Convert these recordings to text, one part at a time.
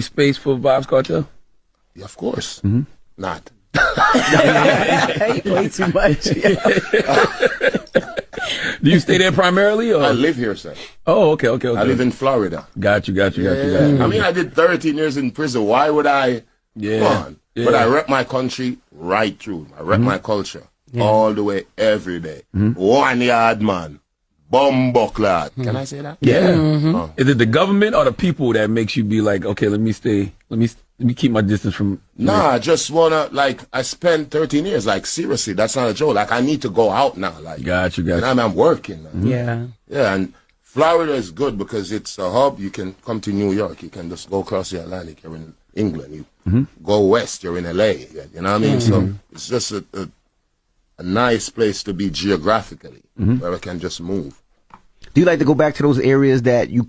space for VYBZ KARTEL? Yeah, of course. Not. He play too much. Do you stay there primarily? Or? I live here, sir. Oh, okay. I live in Florida. Got you. I mean, I did 13 years in prison. Why would I? Come on. Yeah. But I rep my country right through. I rep my culture all the way, every day. 1 yard man. Bumbuckler. Can I say that? Yeah. Is it the government or the people that makes you be like, okay, let me keep my distance from... Nah, I just wanna, like, I spent 13 years, like, seriously, that's not a joke. Like, I need to go out now. Like, Got you. And I'm working. Yeah. Yeah, and Florida is good because it's a hub. You can come to New York. You can just go across the Atlantic. You're in England. You go west. You're in LA. You know what I mean? So it's just a nice place to be geographically, where I can just move. Do you like to go back to those areas that you...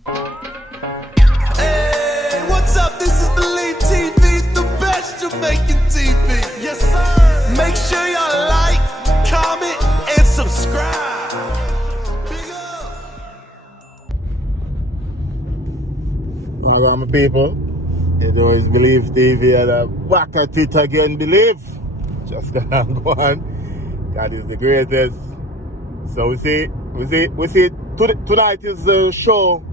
Hey, what's up? This is Believe TV, the best Jamaican TV. Yes, sir. Make sure y'all like, comment, and subscribe. Big up. Well, my people, it always Believe TV and back at it again, Believe. Just gonna go on. God is the greatest. So we see tonight is the show,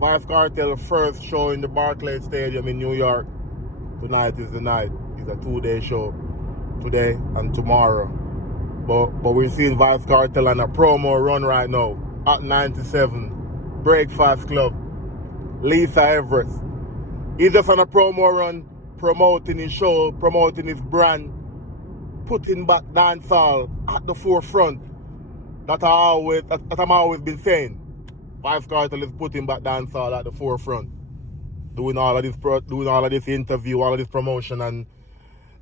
VYBZ KARTEL first show in the Barclays Stadium in New York. Tonight is the night. It's a 2-day show, today and tomorrow. But we're seeing VYBZ KARTEL on a promo run right now. At 97, Breakfast Club, Lisa Everest. He's just on a promo run, promoting his show, promoting his brand, putting back dancehall at the forefront. That I'm always been saying. VYBZ KARTEL is putting back dancehall at the forefront, doing all of this interview, all of this promotion, and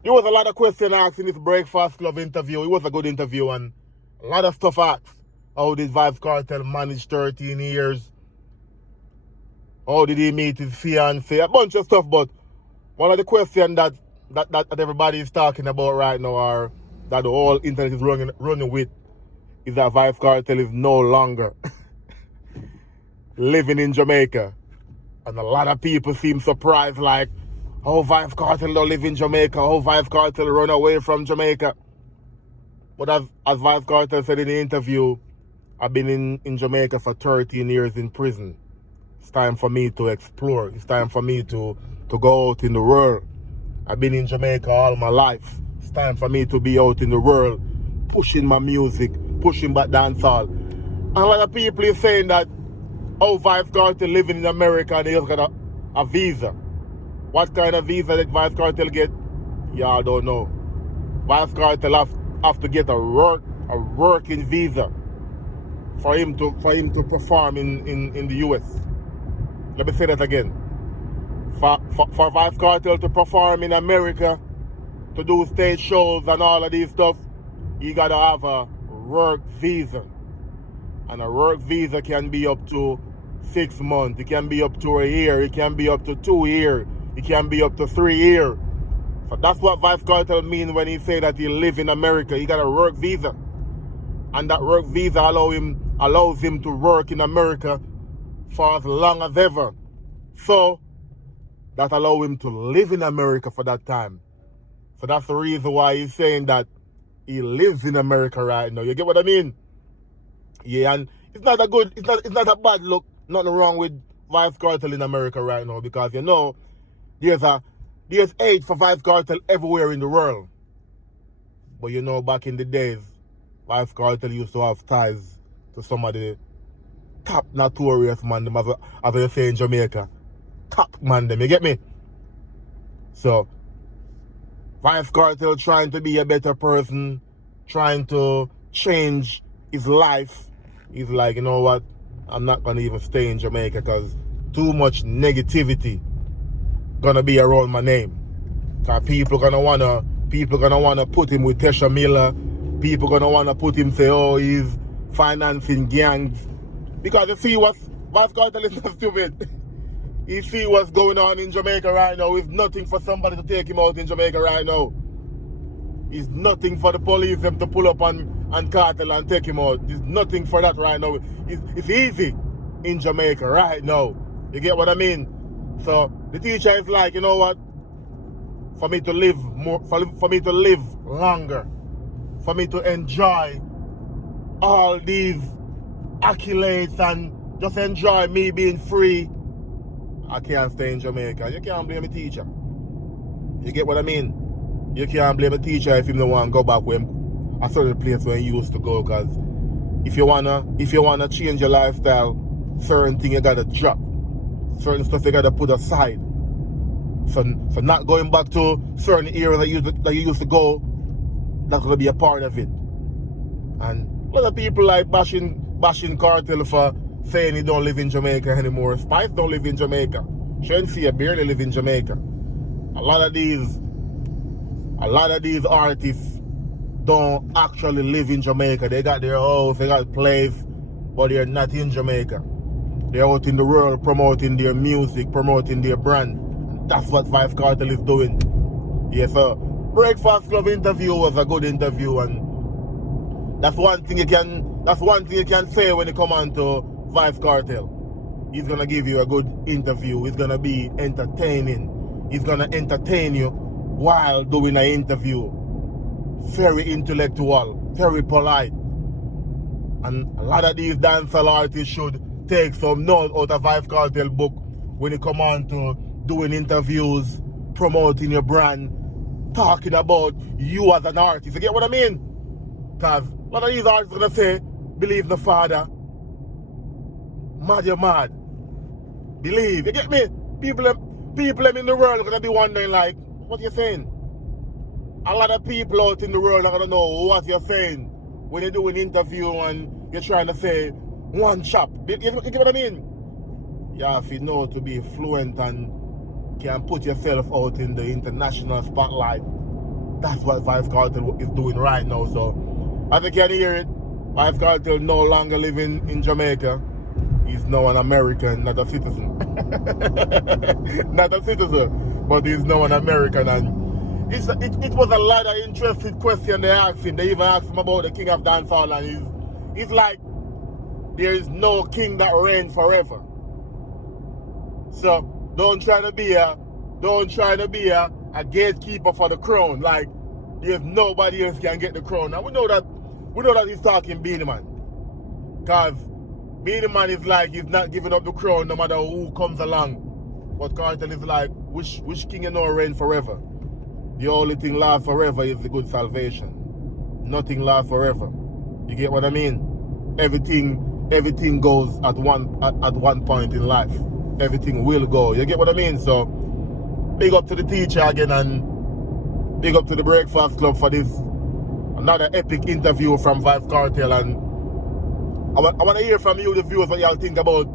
there was a lot of questions asked in this Breakfast Club interview. It was a good interview and a lot of stuff asked. How did VYBZ KARTEL manage 13 years? How did he meet his fiancée? A bunch of stuff, but one of the questions that everybody is talking about right now, or that the whole internet is running with, is that VYBZ KARTEL is no longer living in Jamaica. And a lot of people seem surprised, like, how VYBZ KARTEL don't live in Jamaica, how VYBZ KARTEL run away from Jamaica. But as VYBZ KARTEL said in the interview, I've been in Jamaica for 13 years in prison. It's time for me to explore. It's time for me to go out in the world. I've been in Jamaica all my life. It's time for me to be out in the world, pushing my music, pushing back dancehall. And a lot of people is saying that, oh, VYBZ KARTEL living in America and he's got a visa. What kind of visa did VYBZ KARTEL get? Y'all don't know. VYBZ KARTEL have to get a working visa for him to perform in the US. Let me say that again. For VYBZ KARTEL to perform in America, to do stage shows and all of these stuff, you gotta have a work visa. And a work visa can be up to 6 months, it can be up to a year, it can be up to 2 years, it can be up to 3 years. So that's what VYBZ KARTEL means when he say that he live in America. He got a work visa. And that work visa allows him to work in America for as long as ever. So that allow him to live in America for that time. So that's the reason why he's saying that he lives in America right now. You get what I mean? Yeah, and it's not a bad look. Nothing wrong with VYBZ KARTEL in America right now, because you know there's aid for VYBZ KARTEL everywhere in the world. But you know, back in the days, VYBZ KARTEL used to have ties to some of the top notorious man them, as you say in Jamaica. Top man them, you get me? So VYBZ KARTEL trying to be a better person, trying to change his life. He's like, you know what? I'm not gonna even stay in Jamaica because too much negativity gonna be around my name. Cause people gonna wanna put him with Tesha Miller. People gonna wanna put him, say, oh, he's financing gangs. Because you see what VYBZ KARTEL is not stupid. You see what's going on in Jamaica right now. It's nothing for somebody to take him out in Jamaica right now. It's nothing for the police them to pull up on Cartel and take him out. There's nothing for that right now. It's easy in Jamaica right now. You get what I mean? So The teacher is like, you know what? For me to live more, for me to live longer, for me to enjoy all these accolades and just enjoy me being free, I can't stay in Jamaica. You can't blame a teacher. You get what I mean? You can't blame a teacher if you don't want to go back when a certain place where you used to go, because if you wanna change your lifestyle, certain things you gotta drop. Certain stuff you gotta put aside. So not going back to certain areas that you used to go, that's gonna be a part of it. And a lot of people like bashing Kartel for saying he don't live in Jamaica anymore. Spice don't live in Jamaica. Shenseea barely live in Jamaica. A lot of these artists don't actually live in Jamaica. They got their house, they got place, but they're not in Jamaica. They're out in the world promoting their music, promoting their brand. That's what VYBZ KARTEL is doing. Yes, sir. Breakfast Club interview was a good interview, and that's one thing you can say when you come on to VYBZ KARTEL. He's gonna give you a good interview. He's gonna be entertaining. He's gonna entertain you while doing an interview. Very intellectual, very polite. And a lot of these dancehall artists should take some note out of VYBZ KARTEL book when you come on to doing interviews, promoting your brand, talking about you as an artist. You get what I mean? Because a lot of these artists are going to say, believe the Father. Mad, you're mad. Believe. You get me? People in the world are going to be wondering like, what you saying? A lot of people out in the world are going to know what you're saying when you do an interview and you're trying to say one chop. You get what I mean? You have to know to be fluent and can put yourself out in the international spotlight. That's what VYBZ KARTEL is doing right now. So, as you can hear it, VYBZ KARTEL no longer living in Jamaica. He's now an American, not a citizen. Not a citizen, but he's now an American. And it was a lot of interesting question they asked him. They even asked him about the King of Dancehall, and he's like, there is no king that reigns forever. So don't try to be a gatekeeper for the crown. Like, there's nobody else can get the crown. Now we know that he's talking Beenie Man. Cause Beenie Man is like, he's not giving up the crown no matter who comes along. But Kartel is like, which king you know reign forever? The only thing lasts forever is the good salvation. Nothing lasts forever. You get what I mean? Everything goes at one point in life. Everything will go. You get what I mean? So, big up to the teacher again, and big up to the Breakfast Club for this another epic interview from VYBZ KARTEL. And I want to hear from you, the viewers, what y'all think about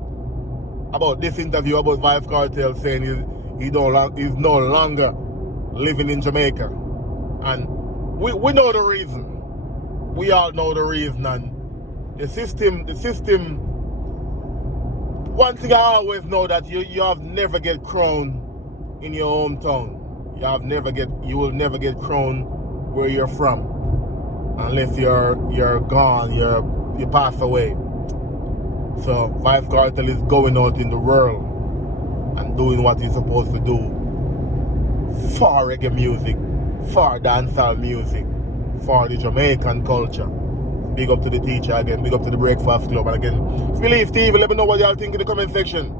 this interview, about VYBZ KARTEL saying he's no longer living in Jamaica. And we know the reason. We all know the reason. And the system. One thing I always know, that you have never get crowned in your hometown. You will never get crowned where you're from, unless you're gone, you pass away. So VYBZ KARTEL is going out in the world and doing what he's supposed to do for reggae music, for dancehall music, for the Jamaican culture. Big up to the teacher again, big up to the Breakfast Club. And again, Believe TV, let me know what y'all think in the comment section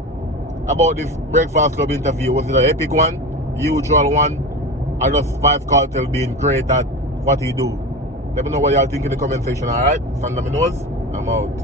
about this Breakfast Club interview. Was it an epic one, usual one, or just VYBZ KARTEL being great at what he do? Let me know what y'all think in the comment section, alright? Sand me nose, I'm out.